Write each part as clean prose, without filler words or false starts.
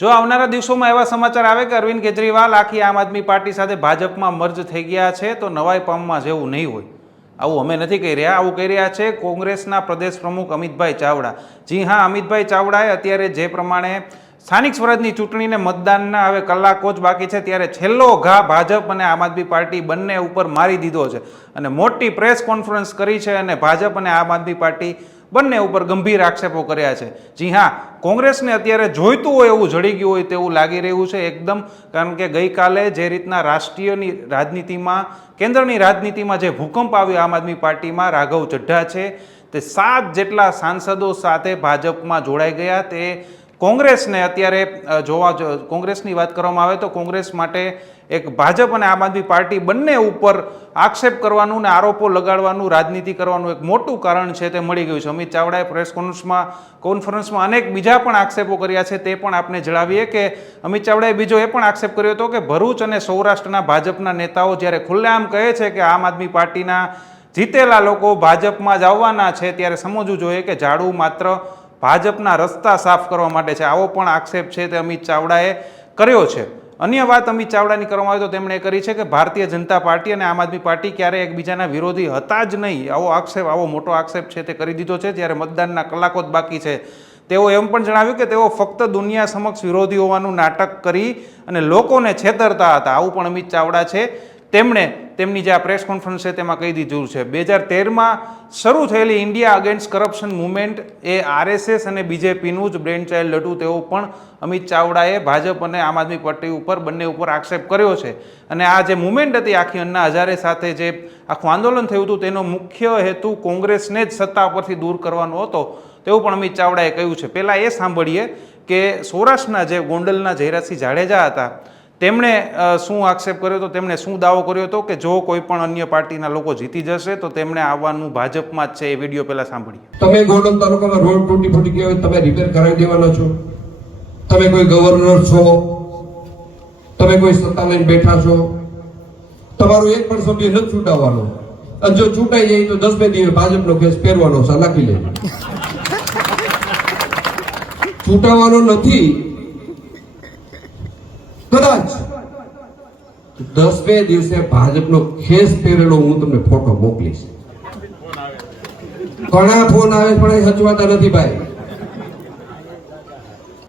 જો આવનારા દિવસોમાં એવા સમાચાર આવે કે અરવિંદ કેજરીવાલ આખી આમ આદમી પાર્ટી સાથે ભાજપમાં મર્જ થઈ ગયા છે તો નવાઈ પામમાં જેવું નહીં હોય. આવું અમે નથી કહી રહ્યા, આવું કહી રહ્યા છે કોંગ્રેસના પ્રદેશ પ્રમુખ અમિતભાઈ ચાવડા. જી હા, અમિતભાઈ ચાવડાએ અત્યારે જે પ્રમાણે સ્થાનિક સ્વરાજની ચૂંટણીને મતદાનના હવે કલાકો જ બાકી છે ત્યારે છેલ્લો ઘા ભાજપ અને આમ આદમી પાર્ટી બંને ઉપર મારી દીધો છે અને મોટી પ્રેસ કોન્ફરન્સ કરી છે અને ભાજપ અને આમ આદમી પાર્ટી બંને ઉપર ગંભીર આક્ષેપો કર્યા છે. જી હા, કોંગ્રેસને અત્યારે જોઈતું હોય એવું જડી ગયું હોય તેવું લાગી રહ્યું છે એકદમ, કારણ કે ગઈકાલે જે રીતના રાષ્ટ્રીયની રાજનીતિમાં, કેન્દ્રની રાજનીતિમાં જે ભૂકંપ આવ્યો આમ આદમી પાર્ટીમાં, રાઘવ ચઢ્ઢા છે તે 7 જેટલા સાંસદો સાથે ભાજપમાં જોડાઈ ગયા. તે કોંગ્રેસને અત્યારે કોંગ્રેસની વાત કરવામાં આવે તો કોંગ્રેસ માટે એક ભાજપ અને આમ આદમી પાર્ટી બંને ઉપર આક્ષેપ કરવાનું ને આરોપો લગાડવાનું, રાજનીતિ કરવાનું એક મોટું કારણ છે તે મળી ગયું છે. અમિત ચાવડાએ પ્રેસ કોન્ફરન્સમાં અનેક બીજા પણ આક્ષેપો કર્યા છે, તે પણ આપને જણાવીએ કે અમિત ચાવડાએ બીજો એ પણ આક્ષેપ કર્યો હતો કે ભરૂચ અને સૌરાષ્ટ્રના ભાજપના નેતાઓ જ્યારે ખુલ્લેઆમ કહે છે કે આમ આદમી પાર્ટીના જીતેલા લોકો ભાજપમાં જ આવવાના છે ત્યારે સમજવું જોઈએ કે ઝાડુ માત્ર ભાજપના રસ્તા સાફ કરવા માટે છે. આવો પણ આક્ષેપ છે તે અમિત ચાવડાએ કર્યો છે. અન્ય વાત અમિત ચાવડાની કરવામાં આવે તો તેમણે કરી છે કે ભારતીય જનતા પાર્ટી અને આમ આદમી પાર્ટી ક્યારેય એકબીજાના વિરોધી હતા જ નહીં. આવો મોટો આક્ષેપ છે તે કરી દીધો છે જ્યારે મતદાનના કલાકો જ બાકી છે. તેઓ એમ પણ જણાવ્યું કે તેઓ ફક્ત દુનિયા સમક્ષ વિરોધી હોવાનું નાટક કરી અને લોકોને છેતરતા હતા. આવું પણ અમિત ચાવડા છે તેમણે તેમની જે આ પ્રેસ કોન્ફરન્સ છે તેમાં કહી દીધું છે. 2013માં શરૂ થયેલી ઇન્ડિયા અગેન્સ્ટ કરપ્શન મુવમેન્ટ એ આરએસએસ અને બીજેપીનું જ બ્રેન ચાઇલ્ડ હતું તેવું પણ અમિત ચાવડાએ ભાજપ અને આમ આદમી પાર્ટી ઉપર બંને ઉપર આક્ષેપ કર્યો છે. અને આ જે મુવમેન્ટ હતી આખી અન્ના હજારે સાથે જે આખું આંદોલન થયું હતું તેનો મુખ્ય હેતુ કોંગ્રેસને જ સત્તા પરથી દૂર કરવાનો હતો તેવું પણ અમિત ચાવડાએ કહ્યું છે. પહેલાં એ સાંભળીએ કે સૌરાષ્ટ્રના જે ગોંડલના જયરાજસિંહ જાડેજા હતા તેમણે શું આક્ષેપ કર્યો હતો, તેમણે શું દાવો કર્યો હતો કે જો કોઈ પણ અન્ય પાર્ટીના લોકો જીતી જશે તો તેમણે આવવાનું ભાજપમાં જ છે. એ વિડીયો પહેલા સાંભળીએ. તમે ગોંડલ તાલુકામાં રોડ તૂટી ગયો હોય તમે રિપેર કરાવી દેવાના છો? તમે કોઈ ગવર્નર છો? તમે કોઈ સત્તા લઈને બેઠા છો? તમારું એક પણ સભ્ય નથી છૂટાવવાનો, અને જો છૂટાઈ જાય તો 10 દિવસ ભાજપનો કેસ પહેરવાનો છે, લખી લેજો. છૂટાવવાનો નથી. કદાચ 10 દિવસે ભાજપનો ખેસ પહેરેલો હું તમને ફોટો મોકલીશ. ઘણા ફોન આવે પણ એ સચવાતા નથી ભાઈ.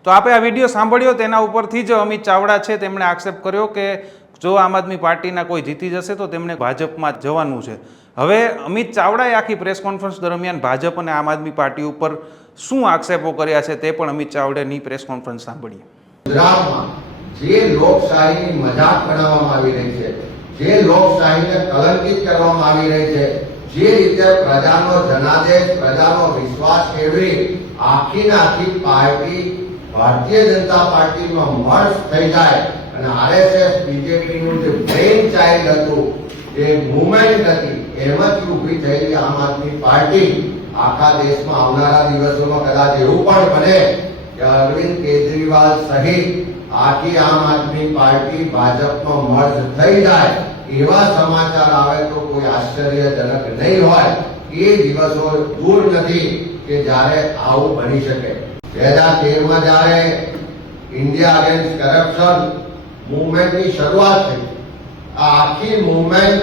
તો આપણે આ વિડીયો સાંભળ્યો તેના ઉપરથી જ અમિત ચાવડા છે તેમણે આક્ષેપ કર્યો કે જો આમ આદમી પાર્ટીના કોઈ જીતી જશે તો તેમણે ભાજપમાં જ જવાનું છે. હવે અમિત ચાવડાએ આખી પ્રેસ કોન્ફરન્સ દરમિયાન ભાજપ અને આમ આદમી પાર્ટી ઉપર શું આક્ષેપો કર્યા છે તે પણ અમિત ચાવડાની પ્રેસ કોન્ફરન્સ સાંભળીએ. જે લોકશાહીની મજાક બનાવવામાં આવી રહી છે, જે લોકશાહીને કલંકિત કરવામાં આવી રહી છે, જે રીતે પ્રજાનો જનાદેશ, પ્રજાનો વિશ્વાસ કેળવી આખી પાર્ટી ભારતીય જનતા પાર્ટીમાં મર્જ થઈ જાય અને આરએસએસ બીજેપીનું જે બ્રેન ચાઇલ્ડ હતું, જે મુવમેન્ટ હતી, એમાંથી ઊભી થયેલી આમ આદમી પાર્ટી આખા દેશમાં આવનારા દિવસોમાં કદાચ એવું પણ બને કે અરવિંદ કેજરીવાલ સહિત આખી આમ આદમી પાર્ટી ભાજપમાં મર્જ થઈ જાય એવા સમાચાર આવે તો કોઈ આશ્ચર્યજનક નહીં હોય. એ દિવસો દૂર નથી કે જ્યારે આવું બની શકે. 2013માં જ્યારે ઇન્ડિયા અગેન્સ્ટ કરપ્શન મુવમેન્ટની શરૂઆત થઈ, આ આખી મુવમેન્ટ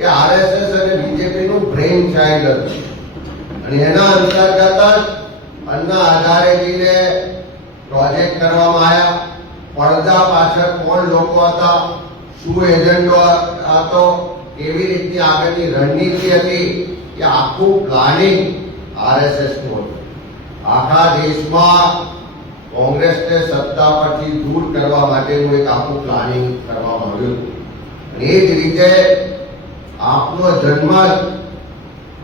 એ આરએસએસ અને બીજેપીનું બ્રેન ચાઇલ્ડ હતું અને એના અંતર્ગત જ અન્ના હઝારેજીને પ્રોજેક્ટ કરવામાં આવ્યા. પડદા પાછળ કોણ લોકો હતા, શું એજન્ડો હતો, કેવી રીતની આગળની રણનીતિ હતી, એ આખું પ્લાનિંગ આરએસએસનું હતું. આખા દેશમાં કોંગ્રેસને સત્તા પરથી દૂર કરવા માટેનું એક આખું પ્લાનિંગ કરવામાં આવ્યું હતું. અને એ જ રીતે આપનો જન્મ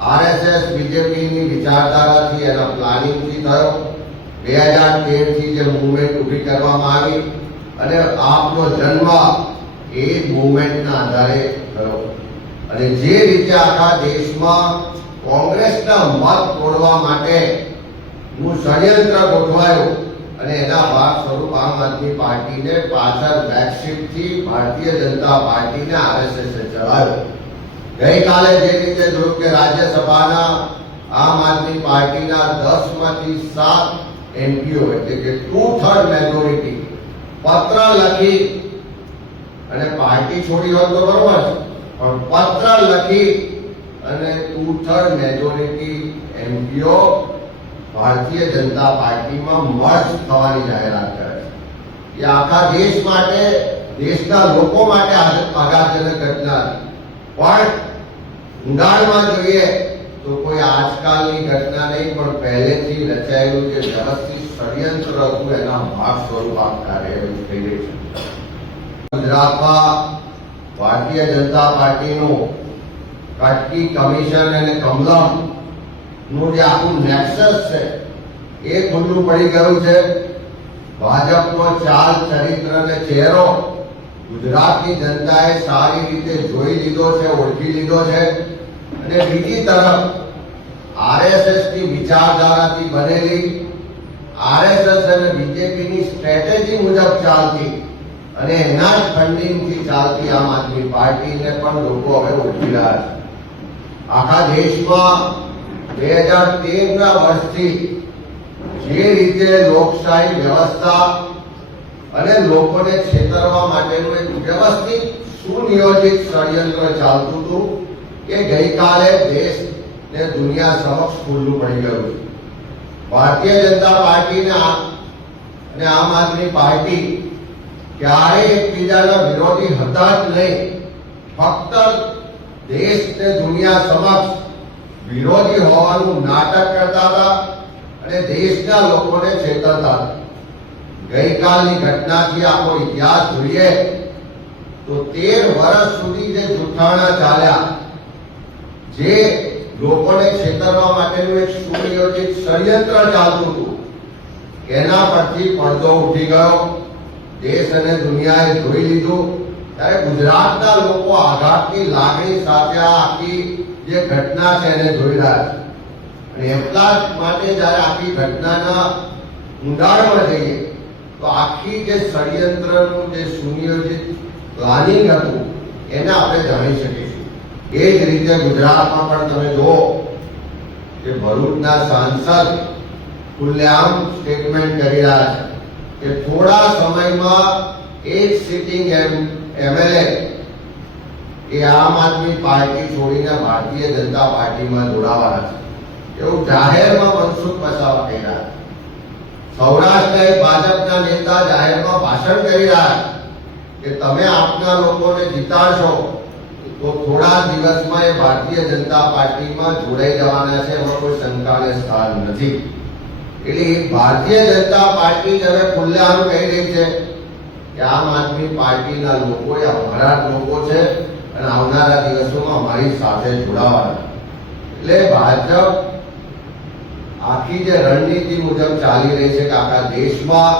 આરએસએસ બીજેપીની વિચારધારાથી, એના પ્લાનિંગથી થયો. 2013થી જે મુવમેન્ટ ઊભી કરવામાં આવી અને આપનો જન્મ એ મુવમેન્ટના આધારે થયો. અને જે રીતે આખા દેશમાં કોંગ્રેસના મત તોડવા માટે ષડયંત્ર ગોઠવાયું અને એના ભાગ સ્વરૂપ આમ આદમી પાર્ટીને પાછળ બેકશીટથી ભારતીય જનતા પાર્ટીને આરએસએસે ચલાવ્યો. ગઈકાલે જે રીતે જોયું કે રાજ્યસભાના આમ આદમી પાર્ટીના 10માંથી 7 એમપીઓ એટલે કે 2/3 મેજોરિટી પત્ર લખી અને પાર્ટી છોડી હોત તો બરોબર છે, પણ પત્ર લખી અને 2/3 મેજોરિટી એમપીઓ ભારતીય જનતા પાર્ટીમાં મર્જ થવાની જાહેરાત કરે છે. એ આખા દેશ માટે, દેશના લોકો માટે આઘાતજનક ઘટના, પણ ઊંડાણમાં જોઈએ તો કોઈ આજકાલની ઘટના નહીં, પણ પહેલેથી રચાયેલું જે વ્યવસ્થિત ષડયંત્ર હતું એના ભાગ સ્વરૂપ આ કાર્યવાહી થઈ રહી છે. ગુજરાતમાં ભારતીય જનતા પાર્ટીનું કટકી કમિશન અને કમલમ નું જે આખું નેક્સસ છે એ ખુલ્લું પડી ગયું છે. ભાજપનો ચાલ, ચરિત્ર અને ચહેરો ગુજરાતની જનતાએ સારી રીતે જોઈ લીધો છે, ઓળખી લીધો છે. અને બીજી તરફ આરએસએસ ની વિચારધારાથી બનેલી, આરએસએસ અને બીજેપીની સ્ટ્રેટેજી મુજબ ચાલતી અને એના જ ફંડિંગથી ચાલતી આમ આદમી પાર્ટીને પણ લોકો હવે ઓળખી રહ્યા છે. આખા દેશમાં 2013ના વર્ષથી જે રીતે લોકશાહી વ્યવસ્થા અને લોકોને છેતરવા માટેનું એક વ્યવસ્થિત સુનિયોજિત ષડયંત્ર ચાલતું હતું કે ગઈકાલે દેશ ને દુનિયા સમક્ષ ખુલ્લું પડી ગયું છે. ભારતીય જનતા પાર્ટીને અને આમ આદમી પાર્ટી ક્યારેય એકબીજાના વિરોધી હતા જ નહીં, ફક્ત દેશ ને દુનિયા સમક્ષ વિરોધી હોવાનું નાટક કરતા હતા અને દેશના લોકોને છેતરતા હતા. ગઈકાલની ઘટનાથી આપણો ઇતિહાસ જોઈએ તો 13 વર્ષ સુધી જે જૂઠાણા ચાલ્યા, જે લોકોને છેતરવા માટેનું એક સુનિયોજિત ષડયંત્ર ચાલતું હતું, એના પરથી પડદો ઉઠી ગયો. દેશ અને દુનિયાએ જોઈ લીધું. ત્યારે ગુજરાતના લોકો આઘાતની લાગણી સાથે આ આખી જે ઘટના છે એને જોઈ રહ્યા છે. અને એટલા જ માટે જ્યારે આખી ઘટનાના ઊંડાણમાં જઈએ તો આખી જે ષડયંત્રનું જે સુનિયોજિત પ્લાનિંગ હતું એને આપણે જાણી શકીશું. એ જ રીતે ગુજરાતમાં પણ તમે જુઓ કે ભરૂચના સાંસદ ખુલ્લેઆમ સ્ટેટમેન્ટ કરી રહ્યા છે કે થોડા સમયમાં એક સિટિંગ એમએલએ એ આમ આદમી પાર્ટી છોડીને ભારતીય જનતા પાર્ટીમાં જોડાવાના છે, એવું જાહેરમાં મનસુખ વસાવા કહી રહ્યા છે. સૌરાષ્ટ્રના એક ભાજપના નેતા જાહેરમાં ભાષણ કરી રહ્યા છે કે તમે આપના લોકોને જીતાડશો તો થોડા દિવસમાં એ ભારતીય જનતા પાર્ટીમાં જોડાઈ જવાના છે, એમાં કોઈ શંકાને સ્થાન નથી. એટલે ભારતીય જનતા પાર્ટી હવે ખુલ્લેઆમ કહી રહી છે કે આમ આદમી પાર્ટીના લોકો એ અમારા જ લોકો છે અને આવનારા દિવસોમાં અમારી સાથે જોડાવાના. એટલે ભાજપ આખી જે રણનીતિ મુજબ ચાલી રહી છે કે આખા દેશમાં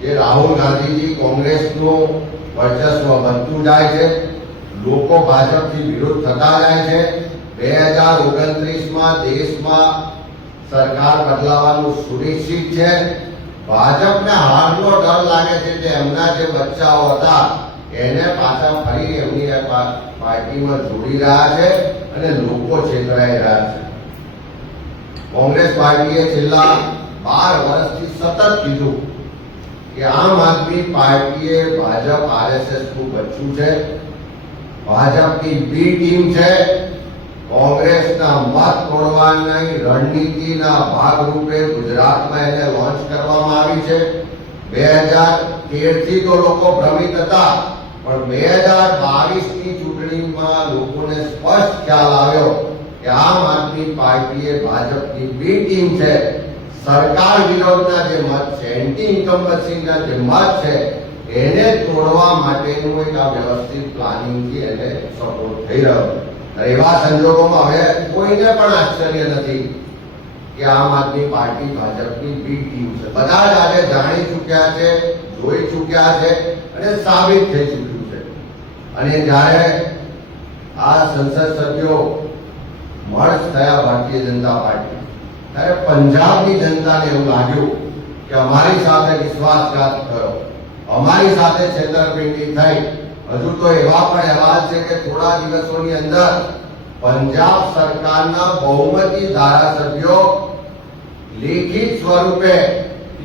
જે રાહુલ ગાંધીજી કોંગ્રેસનું વર્ચસ્વ વધતું જાય છે, લોકો ભાજપથી વિરોધ થતા જાય છે. 2029માં દેશમાં સરકાર બદલાવાનું સુનિશ્ચિત છે. ભાજપને હારનો ડર લાગે છે કે એમના જે બચ્ચાઓ હતા એને પાછા ફરી એમની પાર્ટીમાં જોડી રહ્યા છે અને લોકો છેતરાઈ રહ્યા છે. કોંગ્રેસ પાર્ટીએ છેલ્લા 12 વર્ષથી સતત કીધું કે આમ આદમી પાર્ટીએ ભાજપ આરએસએસ નું બચ્ચું છે, ભાજપની બી ટીમ છે. કોંગ્રેસના મત તોડવાની રણનીતિના ભાગરૂપે ગુજરાતમાં એને લોન્ચ કરવામાં આવી છે. 2013 થી તો લોકો ભ્રમિત હતા, પણ 2022ની ચૂંટણીમાં લોકોને સ્પષ્ટ ખ્યાલ આવ્યો કે આમ આદમી પાર્ટીએ ભાજપની બી ટીમ છે. સરકાર વિરોધના જે મત છે, એન્ટી ઇન્કમ્બન્સીના જે મત છે, એને તોડવા માટેનું એક આ વ્યવસ્થિત પ્લાનિંગથી એને સપોર્ટ થઈ રહ્યો. એવા સંજોગોમાં હવે કોઈને પણ આશ્ચર્ય નથી કે આમ આદમી પાર્ટી ભાજપની બી ટીમ છે. બધા જ આજે જાણી ચૂક્યા છે, જોઈ ચૂક્યા છે અને સાબિત થઈ ચૂક્યું છે. અને જ્યારે આ સંસદ સભ્યો મર્જ થયા ભારતીય જનતા પાર્ટી, ત્યારે પંજાબની જનતાને એવું લાગ્યું કે અમારી સાથે વિશ્વાસઘાત થયો, અમારી સાથે છેતરપિંડી થઈ. હજુ તો એવા પણ અહેવાલ છે કે થોડા દિવસોની અંદર પંજાબ સરકારના બહુમતી ધારાસભ્યો લેખિત સ્વરૂપે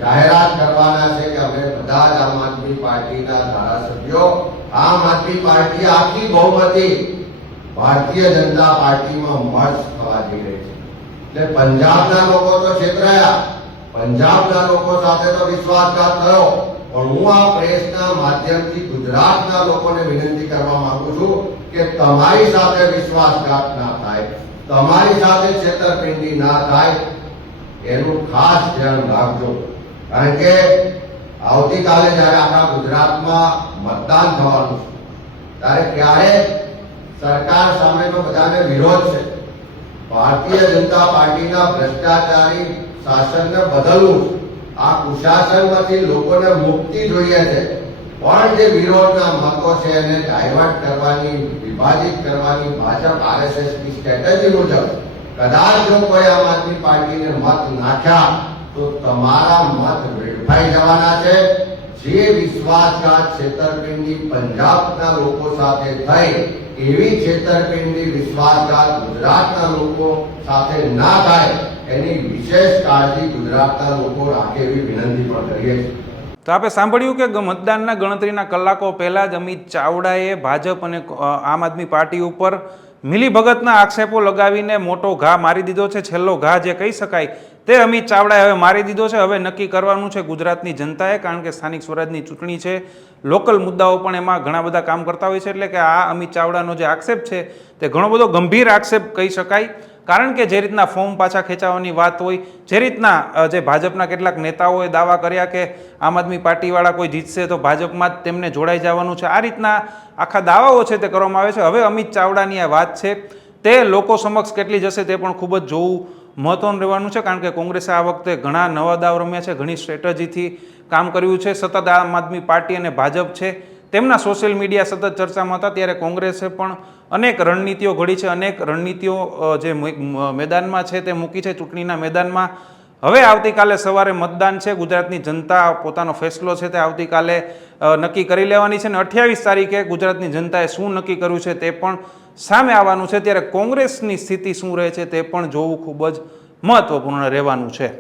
જાહેરાત કરવાના છે કે અમે બધા જ આમ આદમી પાર્ટીના ધારાસભ્યો આમ આદમી પાર્ટી આખી બહુમતી ભારતીય જનતા પાર્ટીમાં મર્જ થવા જઈ રહી છે. એટલે પંજાબના લોકો તો છેતરાયા, પંજાબના લોકો સાથે તો વિશ્વાસઘાત થયો, પણ હું આ પ્રેસના માધ્યમથી ગુજરાતના લોકોને વિનંતી કરવા માંગુ છું કે તમારી સાથે વિશ્વાસઘાત ના થાય, તમારી સાથે છેતરપિંડી ના થાય, એનું ખાસ ધ્યાન રાખજો. કારણ કે આવતીકાલે જ્યારે આખા ગુજરાતમાં મતદાન થવાનું છે ત્યારે ક્યારે સરકાર સામેનો બધાને વિરોધ છે. ભારતીય જનતા પાર્ટીના ભ્રષ્ટાચારી શાસનને બદલવું, આ કુશાસનમાંથી લોકોને મુક્તિ જોઈએ છે, પણ જે વિરોધના મતો છે એને ડાયવર્ટ કરવાની, વિભાજિત કરવાની ભાજપ આરએસએસની સ્ટ્રેટેજી મુજબ કદાચ જો કોઈ આમ આદમી પાર્ટીને મત નાખ્યા તો તમારા મત વેડફાઈ જવાના છે. જે વિશ્વાસઘાત છેતરપિંડી પંજાબના લોકો સાથે થઈ, એવી છેતરપિંડી વિશ્વાસઘાત ગુજરાતના લોકો સાથે ના થાય એની વિશેષ કાળજી ગુજરાતના લોકો રાખે એવી વિનંતી પણ કરીએ છીએ. તો આપણે સાંભળ્યું કે મતદાનના ગણતરીના કલાકો પહેલા જ અમિત ચાવડાએ ભાજપ અને આમ આદમી પાર્ટી ઉપર મિલીભગતના આક્ષેપો લગાવીને મોટો ઘા મારી દીધો છે. છેલ્લો ઘા જે કહી શકાય તે અમિત ચાવડાએ હવે મારી દીધો છે. હવે નક્કી કરવાનું છે ગુજરાતની જનતાએ, કારણ કે સ્થાનિક સ્વરાજની ચૂંટણી છે, લોકલ મુદ્દાઓ પણ એમાં ઘણા બધા કામ કરતા હોય છે. એટલે કે આ અમિત ચાવડાનો જે આક્ષેપ છે તે ઘણો બધો ગંભીર આક્ષેપ કહી શકાય. કારણ કે જે રીતના ફોર્મ પાછા ખેંચાવાની વાત હોય, જે રીતના જે ભાજપના કેટલાક નેતાઓએ દાવા કર્યા કે આમ આદમી પાર્ટીવાળા કોઈ જીતશે તો ભાજપમાં જ તેમને જોડાઈ જવાનું છે, આ રીતના આખા દાવાઓ છે તે કરવામાં આવે છે. હવે અમિત ચાવડાની આ વાત છે તે લોકો સમક્ષ કેટલી જશે તે પણ ખૂબ જ જોવું મહત્વનું રહેવાનું છે. કારણ કે કોંગ્રેસે આ વખતે ઘણા નવા દાવ રમ્યા છે, ઘણી સ્ટ્રેટેજીથી કામ કર્યું છે. સતત આમ આદમી પાર્ટી અને ભાજપ છે તેમના સોશિયલ મીડિયા સતત ચર્ચામાં હતા, ત્યારે કોંગ્રેસે પણ અનેક રણનીતિઓ ઘડી છે, અનેક રણનીતિઓ જે મેદાનમાં છે તે મૂકી છે ચૂંટણીના મેદાનમાં. હવે આવતીકાલે સવારે મતદાન છે, ગુજરાતની જનતા પોતાનો ફેસલો છે તે આવતીકાલે નક્કી કરી લેવાની છે, અને 28 તારીખે ગુજરાતની જનતાએ શું નક્કી કર્યું છે તે પણ સામે આવવાનું છે. ત્યારે કોંગ્રેસની સ્થિતિ શું રહે છે તે પણ જોવું ખૂબ જ મહત્વપૂર્ણ રહેવાનું છે.